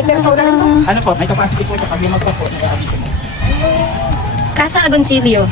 May persona ito. Ano po, may capacity po ito. Pag lumag pa po, nag-aabito mo. Casa Agoncillo.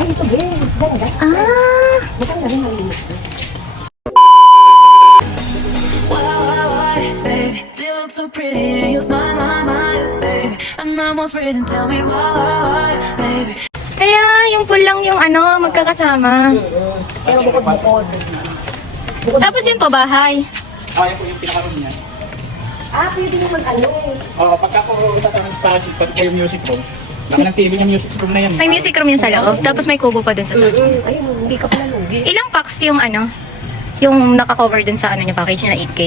Ay, ito din. Ganda. Ah! Maganda rin malinis. Baby, you look so pretty and you smile my baby. I'm almost ready, tell me why, baby. Kaya yung pool lang yung ano, magkakasama. Pero bukod-bukod. Tapos yung pabahay. Kaya po yung pinaka-room niya. Ah, pwede naman ano. Oo, pagka po sasama sa para pag po yung music room. Laki ng TV yung music room na yan. May music room yun sa loob. Tapos may kubo pa dun sa taas. Ayun, hindi ka pala lugi. Ilang packs yung ano, yung naka-cover dun sa ano niya package na 8K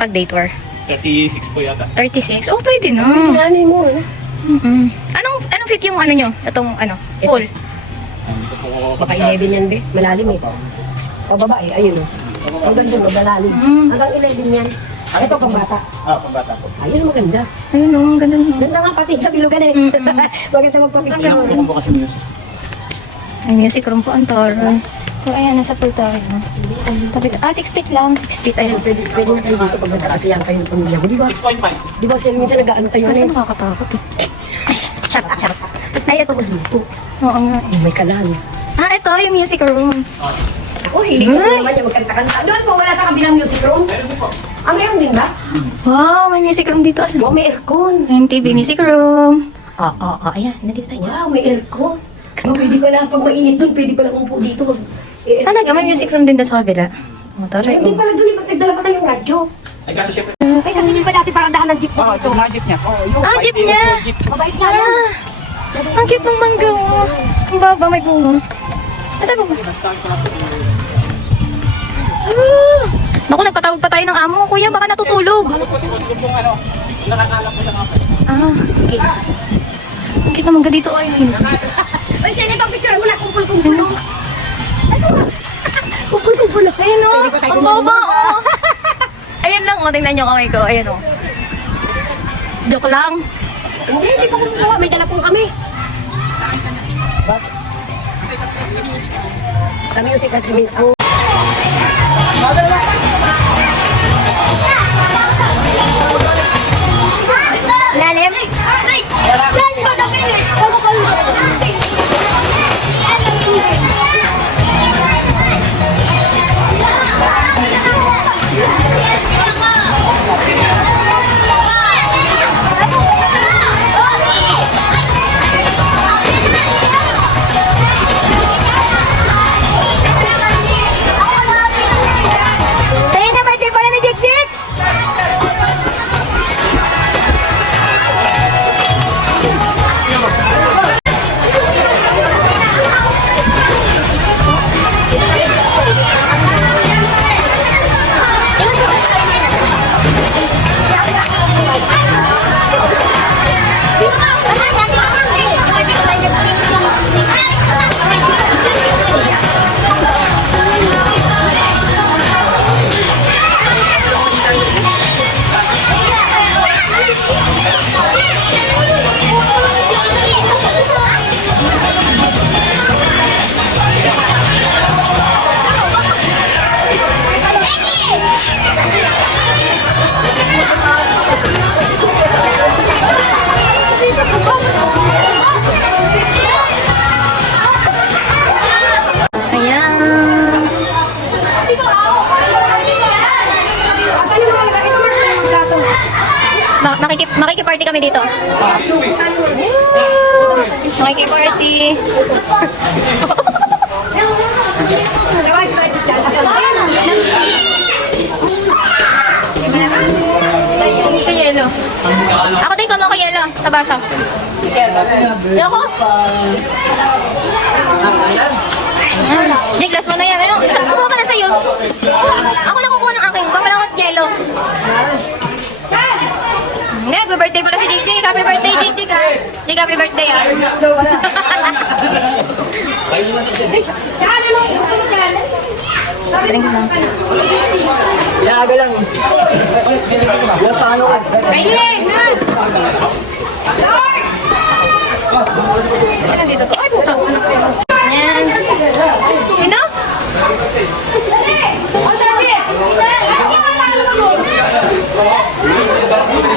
pag day tour? 36 po yata. 36? Oh, pwede na. Nanay mo, ano? Anong fit yung ano nyo? Itong ano, pool? Ito po, Baka 11 yan, be. Malalim eh. O babae, ayun o. Ang ganda mo, malalim. Hanggang 11 yan. Ito pambata. Pambata po. Ayun, maganda. Ayun o, ganda na. Ganda nga pati sa bilugan eh. Maganda magpapicture. Pinaka-room po kasi music. May music room po ang toro. So, ayan, nasa pool tayo. 6 feet lang, 6 feet. Ayun, Ayun. pwede na kayo dito pag nagkakasayang kayo ng pamilya mo. Di ba? 6.5. Di ba sila minsan nag-aantay Kasi na nakakatakot eh. Ay, shut up. Ay, ito. luto. Oo nga. May kalan. Ah, ito yung music room. Ako, hilig ko naman yung magkanta-kanta. Doon po, wala sa kabilang music room. Ah, meron din ba? Wow, may music room dito. Wow, may aircon. Yung TV music room. Ayan, nandito tayo. Wow, may aircon. Oh, pwede pala pag mainit doon, pwede pala umupo dito. Talaga, may music room din doon sa kabila. Motor. Ay, hindi pala doon, eh, ba't nagdala pa tayong radyo? Ay, kaso syempre. Ay, kasi di ba dati parang daan ng jeep Oo, dito? ito mga jeep niya. Ah, jeep niya! Mabait nga yan. Ang cute ng mangga mo. Ang baba, may bunga. Saan tayo ba? Naku, nagpatawag pa tayo ng amo. Kuya, baka natutulog. Ano po si Kung kung ano, nakakalap po sa mga. Ah, sige. Ang cute ng mangga dito. Ay, Ay, sige, pang picture mo na, kumpul-kumpul. Kumpul-kumpul. ayun o. Ang baba o. Ayun lang o. Tingnan nyo kamay ko. Ayun o. Joke lang. Hindi pa kumukuha, may dala pong kami. Sa music kasi ang... Lalim. Tayo na birthday pala ni Jik-Jik. Ayan. Makikiparty kami dito. Makikiparty. Ito yelo. Ako din kamo ko yelo sa baso. Yoko? Jake, last mo na yan. Ayun, kumuha ka na sa'yo. Ako na kukuha ng akin. Kuha ka lang ng yelo. Hindi, happy birthday pala si Jake Jake. Happy birthday, Jake Jake ha. Jake, happy birthday ha. Drinks lang. Yaga lang. Basta ano ka? Kailin! Kasi nandito to. Ay, puta. Yan. Sino? Ano